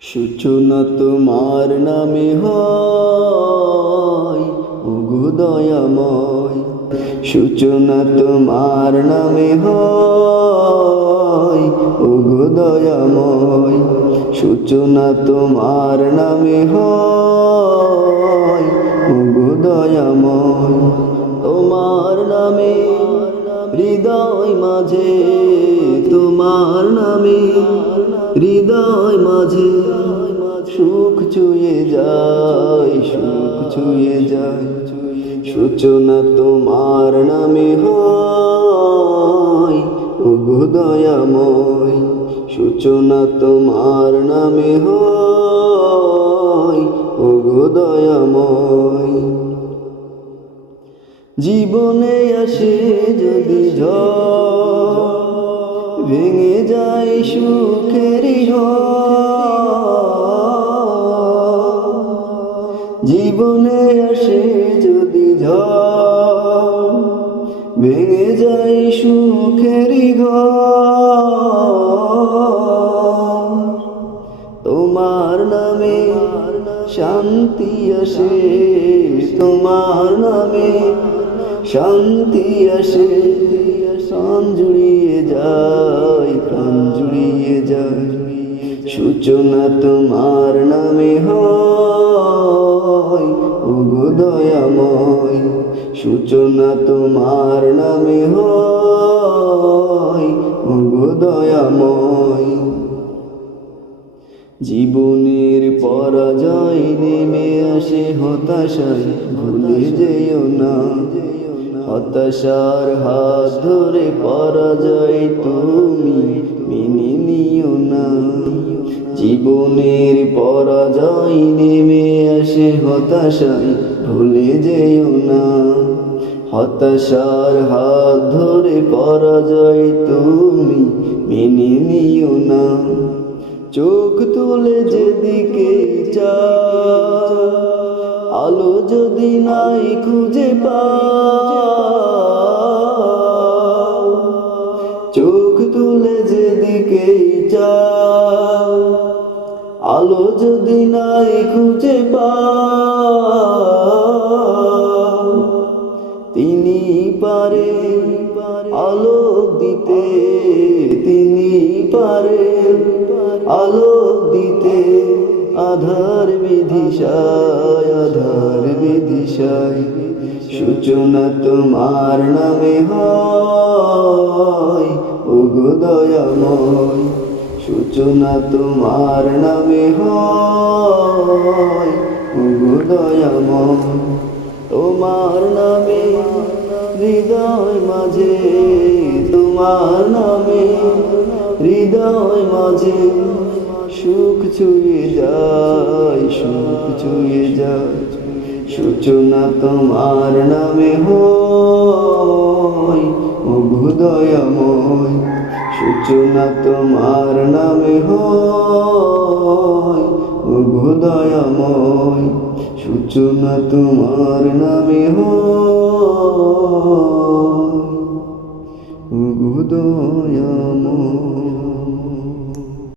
সূচনা তোমার নামে হয় দয়াময়। সূচনা তোমার নামে হয় দয়াময়। সূচনা তোমার নামে হয় তোমার নামে হৃদয় মাঝে তোমার নামে, হৃদয় মাঝে সুখ ছুঁয়ে যায়, সুখ ছুঁয়ে যায়। সূচনা তোমার নামে হয় দয়াময়। সূচনা তোমার নামে হয়, ওগো দয়াময়। জীবনে আসে যদি ভেঙে যায় সুখের জীবনে আসে যদি ভেঙে যায় সুখের তোমার নামে শান্তি আসে, তোমার নামে শান্তি আসে, প্রাণ জুড়িয়ে যায়, প্রাণ জুড়িয়ে যায়। সূচনা তোমার নামে হয়, ওগো দয়াময়। সূচনা তোমার নামে হয়, ওগো দয়াময়। জীবনের পরাজয় নেমে আসে হতাশায়, ভুলে যেও না। হতাশার হাত ধরে পরাজয় তুমি মেনে নিও না। জীবনের পরাজয় নেমে আসে হতাশায়, ভুলে যেও না। হতাশার হাত ধরে পরাজয় তুমি মেনে নিও না। চোখ তুলে যেদিকে চা আলো যদি নাই খুঁজে পা চোখ তুলে যেদিকে চা আলো যদি নাই খুঁজে পা তিনি পারে, আলো দিতে তিনি পারে, আলো দিতে আধার বিধিশায় আধার বিধিশায় সূচনা তোমার নামে হয়। ওগো দয়াময়, সূচনা তোমার নামে হয়। ওগো দয়াময়, তোমার নামে, হৃদয় মাঝে, তোমার নামে, হৃদয় মাঝে সুখ ছুঁয়ে যায়, সুখ ছুঁয়ে যায়। সূচনা তোমার নামে হয় দয়াময় সূচনা তোমার নামে হয় দয়াময় সূচনা তোমার নামে হয়।